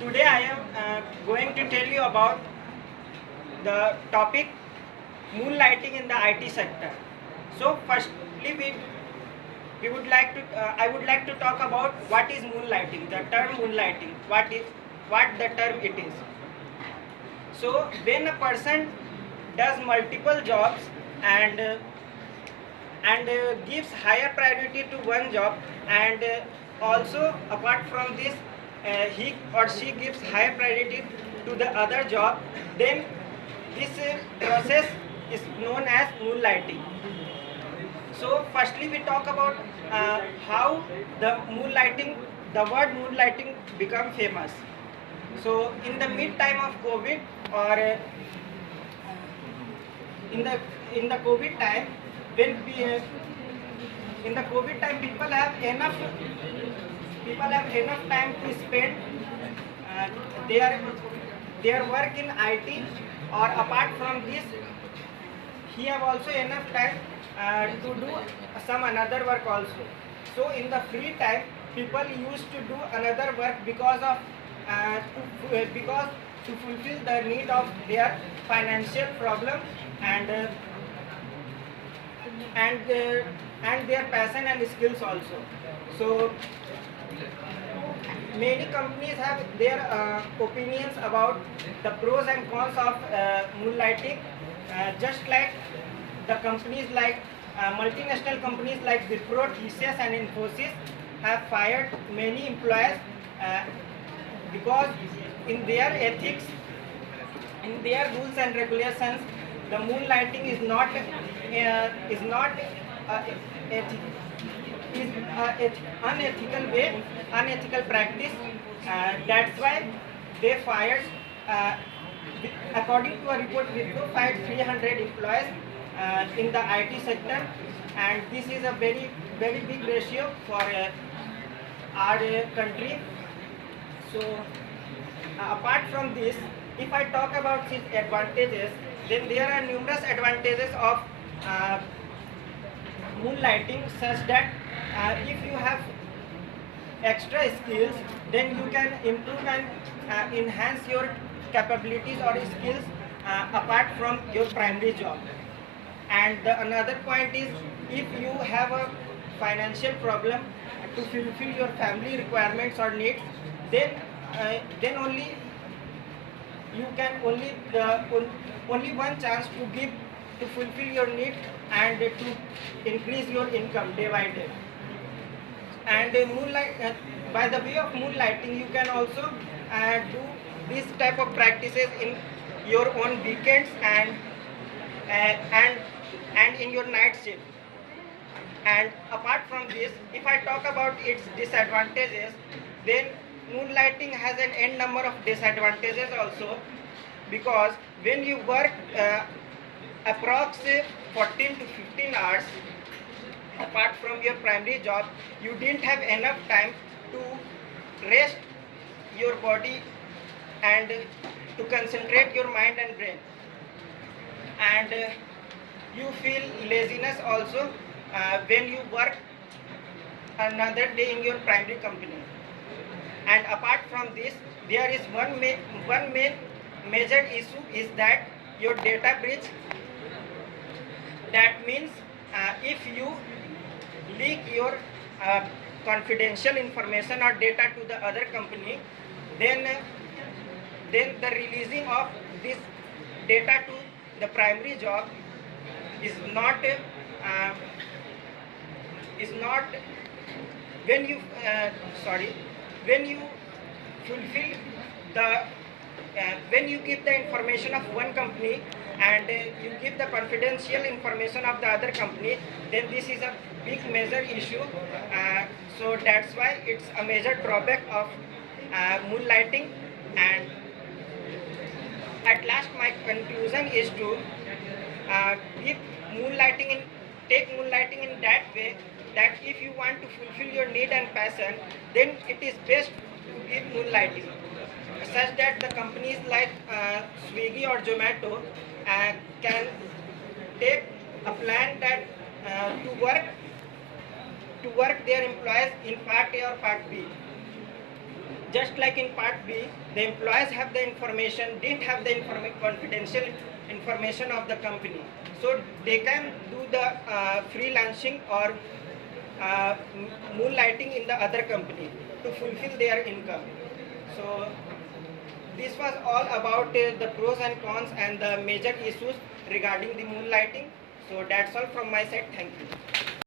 Today I am going to tell you about the topic moonlighting in the IT sector. So firstly we would like to I would like to talk about what is moonlighting, the term moonlighting, what the term it is. So when a person does multiple jobs and gives higher priority to one job, and also apart from this he or she gives higher priority to the other job, then this process is known as moonlighting. So firstly we talk about how the word moonlighting become famous. So in the mid time of COVID, or in the in the COVID time, when we, in the COVID time, people have enough time to spend uh, their their work in IT, or apart from this, he have also enough time to do some another work also. So in the free time, people used to do another work because to fulfill the need of their financial problem, and their passion and skills also. So many companies have their opinions about the pros and cons of moonlighting, just like the companies like multinational companies like Wipro, TCS and Infosys have fired many employees uh, because in their ethics, in their rules and regulations, the moonlighting is not ethical, is unethical way, unethical practice. That's why they fired. Uh, According to a report, Wipro fired 300 employees in the IT sector, and this is a very big ratio for our country. So apart from this, if I talk about its advantages, then there are numerous advantages of uh, moonlighting, such that if you have extra skills, then you can improve and enhance your capabilities or skills apart from your primary job. And the another point is, if you have a financial problem to fulfill your family requirements or needs, then then only one chance to give to fulfill your need and to increase your income day by day. And by the way of moonlighting, you can also do this type of practices in your own weekends, uh, and in your night shift. And apart from this, if I talk about its disadvantages, then moonlighting has an n number of disadvantages also, because when you work approx 14 to 15 hours apart from your primary job, you didn't have enough time to rest your body and to concentrate your mind and brain. And you feel laziness also when you work another day in your primary company. And apart from this, there is one main major issue is that your data breach. That means if you leak your uh, confidential information or data to the other company, then the releasing of this data to the primary job is not when you sorry when you fulfill the when you give the information of one company, and you give the confidential information of the other company, then this is a big major issue. So that's why it's a major drawback of moonlighting. And at last, my conclusion is to give moonlighting in take moonlighting in that way, that if you want to fulfill your need and passion, then it is best to give moonlighting, such that the companies like Swiggy or Zomato can take a plan that to work their employees in part A or part B. just like in part B, the employees have the information, didn't have the confidential information of the company. So they can do the freelancing or moonlighting in the other company to fulfill their income. So this was all about the pros and cons and the major issues regarding the moonlighting. So that's all from my side. Thank you.